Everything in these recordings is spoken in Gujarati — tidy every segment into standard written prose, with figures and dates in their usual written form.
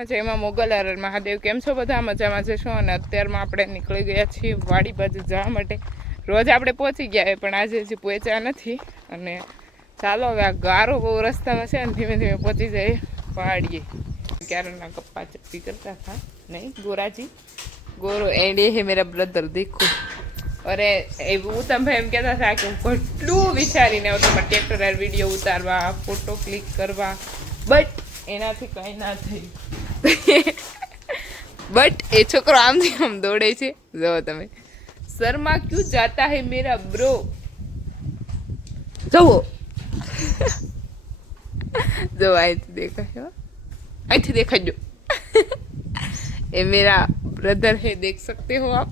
એમાં મોગલ હર મહાદેવ કેમ છો બધા મજામાં જશો અને અત્યારમાં આપણે નીકળી ગયા છીએ વાડી બાજુ જવા માટે. રોજ આપણે પહોંચી ગયા પણ આજે હજી પહોંચ્યા નથી અને ચાલો હવે આ ગારો બહુ રસ્તામાં છે અને ધીમે ધીમે પહોંચી જાય વાડીએ. ક્યારના કપ્પા ચપ્પી કરતા था नहीं गोराजी गोरो एंड ये है मेरा ब्रदर देखो. અરે ઉત્તમ ભાઈ એમ કહેતા હતા કે કેટલું વિચારીને આવતો ટ્રેક્ટર વિડીયો ઉતારવા ફોટો ક્લિક કરવા બટ એનાથી કંઈ ના થયું. બટ એ છોકરો આમથી આમ દોડે છે. જો તમે શર્મા ક્યું જાતા હે મેરા બ્રો. જુઓ જો અહીંથી દેખાય અહીંથી દેખાજો. એ મેરા બ્રધર હે દેખ सकते हो आप.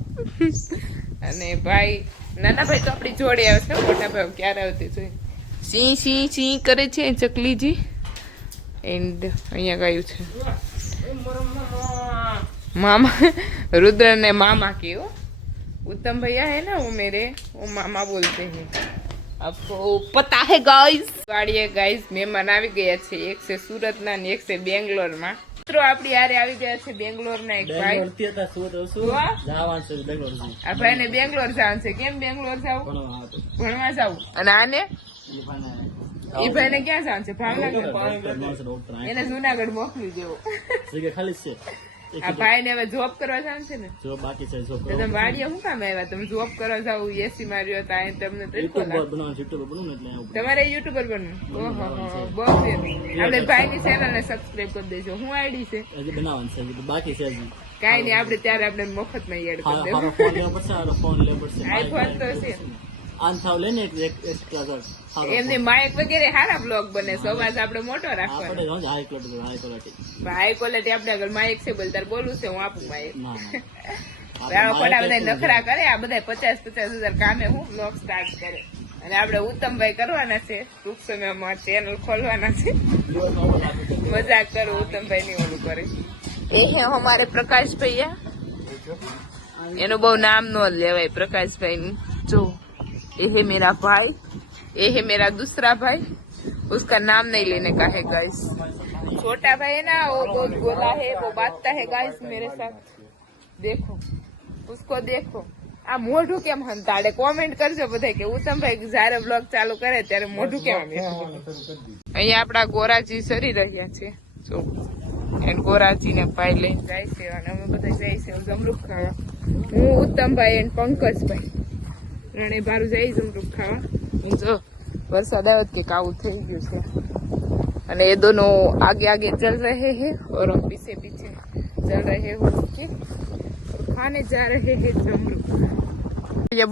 અને ભાઈ નાના ભાઈ તો આપણી જોડે આવે છે. મોટા ભાઈ ક્યારે આવતી જોઈ સી સી સી કરે છે ચકલીજી. એન્ડ અહીંયા ગાયું છે मामा रुद्र ने मामा की हो. उत्तम भैया है ना वो मेरे वो मामा बोलते हैं. आपको पता है गाइस गाड़ी गाइस मेहमान આવી ગયા છે. એક છે સુરત ના ને એક છે બેંગ્લોર માં. મિત્રો આપણી યારે આવી ગયા છે બેંગ્લોર ના એક ભાઈ. આ ભાઈ ને બેંગ્લોર જવાનું છે. કેમ બેંગ્લોર જાવ? ભણવા જાવ. અને આને એ ભાઈ ને ક્યાં જવાનું છે? ભાવનગર. એને જુનાગઢ મોકલી દેવો. ખાલી છે આ ભાઈ ને હવે જોબ કરવા જવાનું છે ને. જોબ બાકી છે. જોબ તમે વાડીએ શું કામ આવ્યા? તમે જોબ કરવા જાવ એસી માર્યો હતા તમને તમારે યુટ્યુબર બનવું. ઓહો બહુ આપણે ભાઈ ની ચેનલ ને સબસ્ક્રાઇબ કરી દેજો. શું આઈડી છે? બાકી છે કઈ નહીં. આપણે ત્યારે આપણે મફત માં એડ કરી દેવું. આઈફોન તો છે એમની માઇક વગેરે સારા બ્લોગ બને. સમાજ આપણે મોટો રાખવાનો. હાઈ ક્વોલિટી આપણે આગળ માઇક છે બોલતા બોલું છે હું આપું માઇક. બધા નખરા કરે આ બધા 50,000 કામે હું બ્લોગ સ્ટાર્ટ કરે. અને આપણે ઉત્તમભાઈ કરવાના છે ટૂંક સમયમાં ચેનલ ખોલવાના છે. મજાક કરો ઉત્તમભાઈ ની ઓલું કરે. એ હે અમારે પ્રકાશ ભૈયા. એનું બહુ નામ નો લેવાય પ્રકાશભાઈ નું. જો ये है मेरा भाई. ये है मेरा दूसरा भाई. उसका नाम नहीं लेने का है गाइस. छोटा भाई है ना वो बहुत गोला है वो बांटता है गाइस मेरे साथ. देखो उसको देखो. આ મોઢું કેમ હંતાડે? કોમેન્ટ કરજો બધા કે ઉત્તમભાઈ જયારે બ્લોગ ચાલુ કરે ત્યારે મોઢું કેમ? અહીંયા આપડા ગોરાજી સરી રહ્યા છે. જો એન્ડ ગોરાજી ને ભાઈ લઈને જાય છે અને અમે બધા જાય છે જમરૂખ ખાવા. હું ઉત્તમભાઈ એન્ડ પંકજભાઈ રણે બારું જાય જમરૂખ ખાવા. જો વરસાદ આવ્યો કે કાવું થઈ ગયું છે અને એ દોનો આગે આગે ચલ રહે હે और हम पीछे पीछे चल रहे हो के खाने जा रहे हैं जमरूख. ये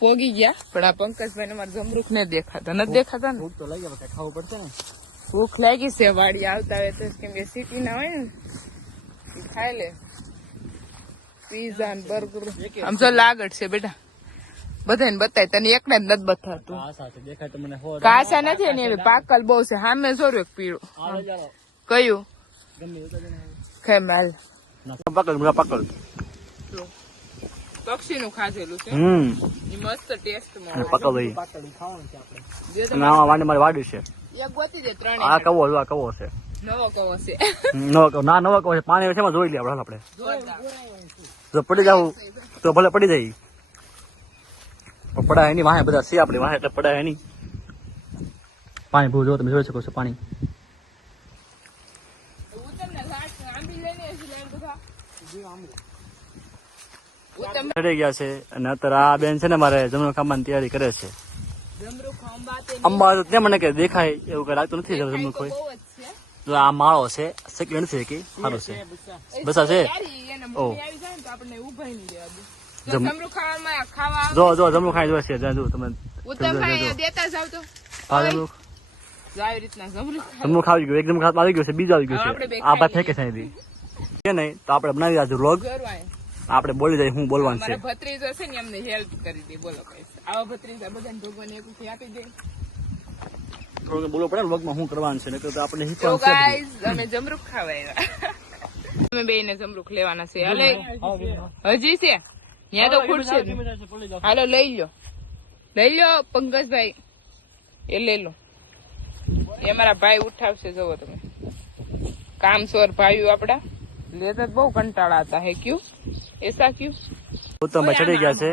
પોગી ગયા પણ આ પંકજભાઈ ને મારા જમરૂખ ને દેખાતા નથી. દેખાતા ને ભૂખ તો લાગી ગયા ખાવું પડશે ને. ભૂખ લાગી છે વાડી આવતા હોય તો કેમ કે સિટી ના હોય ને ખાઈ લે પીઝા ને બર્ગર. આમ તો લાગડ છે બેટા બધાને બતાય. તને એકને જ નથી બતાવતું. કાસા નથી ને એવી પાકલ બહુ છે. સામે જોરું એક પીળું કયું ખેમાલ પાકલ પક્ષી નું ખાધેલું છે. મસ્ત ટેસ્ટ માં વાડી છે. એક ગોતી દે ત્રણ. આ કવો છે નવો કવો છે. નવો કવો છે. પાણી છે જોઈ લે આપણે. જો પડી જાવ તો ભલે પડી જાય. પડાય નહીં વાહે બધા છે આપણી વાહે એટલે પડાય નહીં. પાણી બહુ જો તમે જોઈ શકો છો પાણી. ગયા છે અને અત્યારે આ બેન છે ને મારે જમરૂખ ખાવાની તૈયારી કરે છે. અંબા ત્યાં મને કે દેખાય એવું કઈ લાગતું નથી. જમરૂખ હોય જો આ માળો છે શક્ય નથી કે સારું છે બસા છે. ઓ જો જો જમરૂખ ખાઈ જોશે. જો તમે જમરૂખ ખાવી ગયું. એકદમ ખાસ આવી ગયું છે. બીજું આવી ગયું છે. આ ભાઈ ફેંકે છે અહીંથી કે નહીં તો આપણે બનાવી દેજો વ્લોગ. આપણે બોલી જાય હું બોલવાનું છે. ભત્રીજો છે ને એમને હેલ્પ કરી દે. બોલો આવા ભત્રીજા બધાને ભગવાન એક આપી દે. થોડું બોલવું પડે વ્લોગમાં શું કરવાનું છે. નકર તો આપણે શીખવાનું છે. ગાઈસ અમે જમરૂખ ખાવા આવ્યા. અમે બેયને જમરૂખ લેવાના છે. હજી છે ત્યાં તો ખુદ છે. હાલો લઈ લો પંકજભાઈ એ લઈ લો. એ અમારા ભાઈ ઉઠાવશે. જુઓ તમે कामचोर भाइयों अपना लेते बहुत कंटाळा आता है क्यों ऐसा क्यों वो तो मचड़ी गया से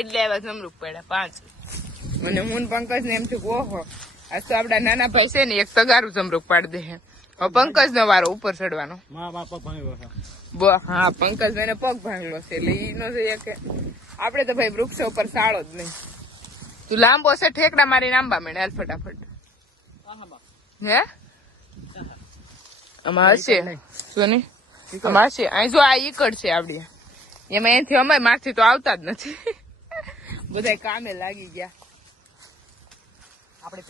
એટલે એવા જમરૂક પડ્યા 5 અને હું પંકજ ને એમ થયું ઓહો આ તો આપડા નાના ભાઈ છે ને એક તગારું જમરૂક પાડી દે હવે પંકજ નો વારો ઉપર ચડવાનો હા પંકજ એને પગ ભાંગલો છે એટલે ઈ નો જોઈએ કે આપડે તો ભાઈ વૃક્ષો ઉપર સાળો જ નહીં તું લાંબો છે ઠેકડા મારીને આંબા મેળે હાલ ફટાફટ હે આમાં હશે શું નહીં આમાં હશે અહીં જો આ ઈકડ છે આપડી એમાં એથી અમે મારથી તો આવતા જ નથી બધા કામે લાગી ગયા આપણે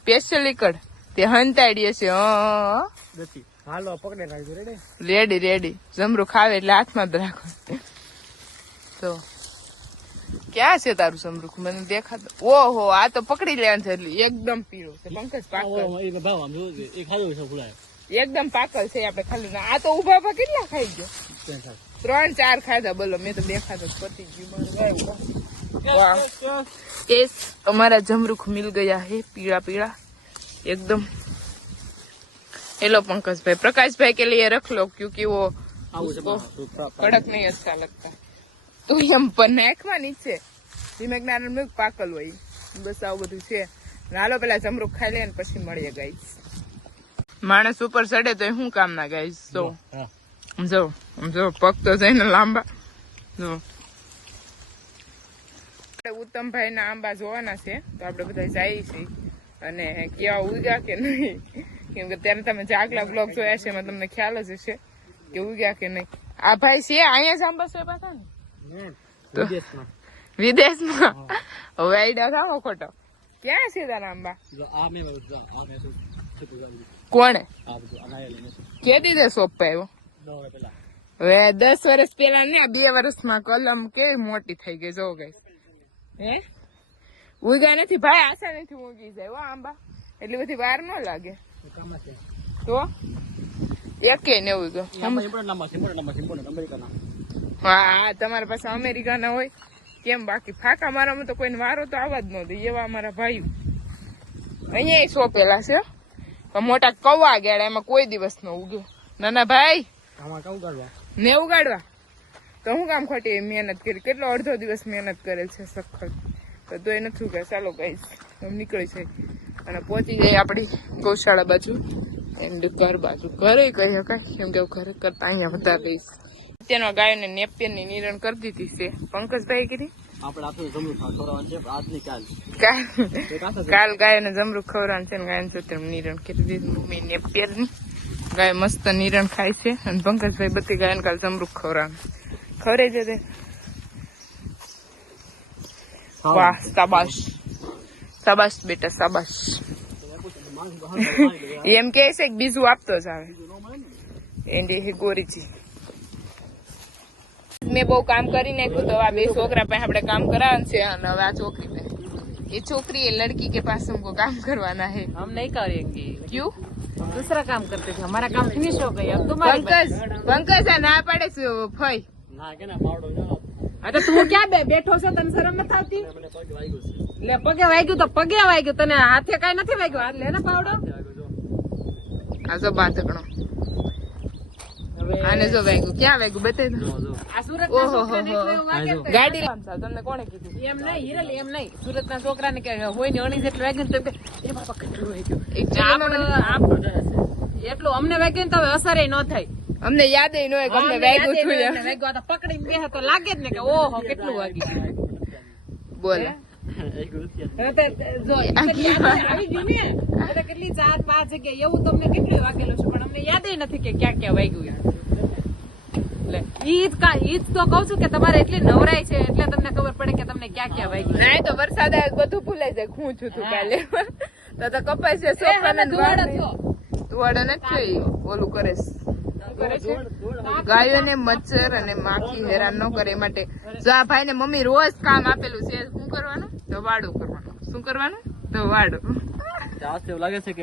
સ્પેશિયલ ઈકડ તે હંતાડીએ છે હાલો પકડે રાખજો રેડી રેડી જમરૂ ખાવે એટલે હાથમાં જ રાખો તો ક્યાં છે તારું જમરૂખ મને દેખાતો ઓહો આ તો પકડી લેવાનું છે એટલે એકદમ પીળો છે પંકજ પાકલ એકદમ પાકલ છે આપડે ખાલી આ તો ઉભા ઉભા કેટલા ખાઈ ગયો 3-4 ખાધા બોલો મેં તો દેખાતો પતી ગયું ये हमारा जमरुख मिल गया है पीला पीला एकदम हेलो पंकज भाई प्रकाश भाई के लिए रख लो क्योंकि वो कड़क नहीं अच्छा लगता तो हम पर नाखवा नीचे ધીમે જ્ઞાન મિલ્ક પાકલ હોય બસ આવું બધું છે હાલો પેલા જમરૂખ ખાઈ લે ને પછી મળીએ ગાઈસ માણસ ઉપર ચડે તો શું કામ ના ગાઈસ જો પગ તો જઈને લાંબા જો ઉત્તમભાઈ ના આંબા જોવાના છે તો આપડે બધા જઈએ છીએ અને કેવા ઉગ્યા કે નહીં કેમ કે ત્યારે તમે જે આગલા બ્લોગ જોયા છે એમાં તમને ખ્યાલ જ હશે કે ઉગ્યા કે નહીં આ ભાઈ છે અહીંયા જ આંબા છે પાછા ને વિદેશમાં હવે આઈડા ખાવો ખોટો ક્યાં છે તારા આંબા કોણે કે દીધે સોંપાયો હવે 10 વર્ષ પેલા ને 2 વર્ષમાં કલમ કેવી મોટી થઈ ગઈ જો ગઈ હે ઉગ્યા નથી ભાઈ આશા નથી ઉગી જાય આંબા એટલી બધી વાર ન લાગે તો એકે ને ઉગ્યો હા તમારા પાસે અમેરિકા ના હોય કેમ બાકી ફાકા મારામાં તો કોઈને વારો તો આવવા જ ન દે એવા અમારા ભાઈ અહીંયા સોંપેલા છે પણ મોટા કવા ગયા એમાં કોઈ દિવસ ન ઉગ્યો નાના ભાઈ ને ઉગાડવા તો હું કામ ખોટી મહેનત કરી કેટલો અડધો દિવસ મહેનત કરેલ છે સખત તો તોય નથી ઉગ્યા ચાલો ગાઈસ નીકળી છે અને પહોંચી જાય આપડી ગૌશાળા બાજુ એન્ડ ઘર બાજુ ઘરે કહી શકાય કેમ કે ઘરે કરતા અહીંયા વધારે રહીશ તેનો ગાયોને નેપિયર ની નિરણ કરી દીધી છે પંકજભાઈ કીધી કાલ ગાયોને જમરૂખ ખવડાવવાનું છે ને ગાયને જોતે નિરણ કરી દીધું મમ્મી નેપિયર ની ગાય મસ્ત નિરણ ખાય છે અને પંકજભાઈ બધી ગાયને કાલ જમરૂખ ખવડાવવાનું ખવરે છે તે વાહ શાબાશ શાબાશ બેટા શાબાશ એમ કે છે બીજું આપતો જ આવે એન્ડી ગોરીજી મેં બહુ કામ કરી નાખ્યું તો આ 2 છોકરા પાસે આપણે કામ કરાવવાનું છે અને હવે આ છોકરી પાસે ये छोकरी है लड़की के पास हमको काम करवाना है हम नहीं करेंगे क्यों दूसरा काम करते थे हमारा काम फिनिश हो गया अब तुम्हारी पंकज ना पड़े फई अरे તું ક્યાં બેઠો છે તને શરમ નથી આવતી લે પગે વાગ્યું તને હાથે કઈ નથી વાગ્યું હાથ લે ને પાવડો આ જો બાતકણો આને જો વાગ્યું ક્યાં વાગ્યું બતાવી આ સુરત ગાડી તમને કોણે કીધું એમ નહીં હિરલ એમ નહીં સુરત ના છોકરાને કે હોય ને 19 જેટલું વાગ્યું તો એ બાપા કેટલું વાગ્યું એટલું અમને વાગ્યું તો અસર ન થાય અમને યાદ ન હોય કે અમને વાગ્યું થયું પકડીને બેહે તો લાગે જ ને કે ઓહો કેટલું વાગ્યું બોલે કેટલી 4-5 જગ્યાએ એવું તમને કેટલું વાગેલું છે પણ અમને યાદ નથી કે ક્યાં ક્યાં વાગ્યું ઈજ તો કઉ છું કે તમારે એટલી નવરાય છે એટલે તમને ખબર પડે કે તમને ક્યાં ક્યાં વાગ્યું ના તો વરસાદ આવે બધું ભૂલાઈ જાય હું છું તું કાલે તો કપાય છે તુવાડો નથી ઓલું કરે ગાયોને મચ્છર અને માખી હેરાન ન કરે એ માટે જો આ ભાઈ ને મમ્મી રોજ કામ આપેલું છે શું કરવાનું ધવાડું કરવાનું શું કરવાનું ધવાડું લાગે છે કે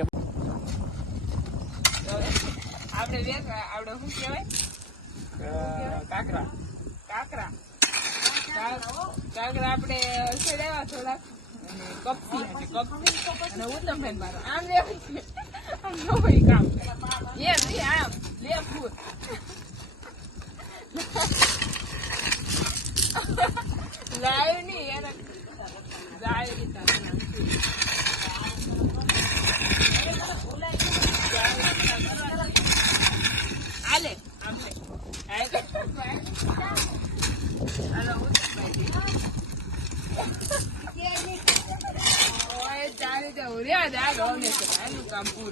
આપડે શું કેવાય કાકરા આપડે છેડાવ્યા થોડાક કપસી અને ઉત્તમભાઈ મારો આમ આમ ન હોય કામ એમ નહીં આમ લે ફૂલ લાઈવ નહીં એને જાય હાલે આપણે ચાલી જવું રે કામ પૂરું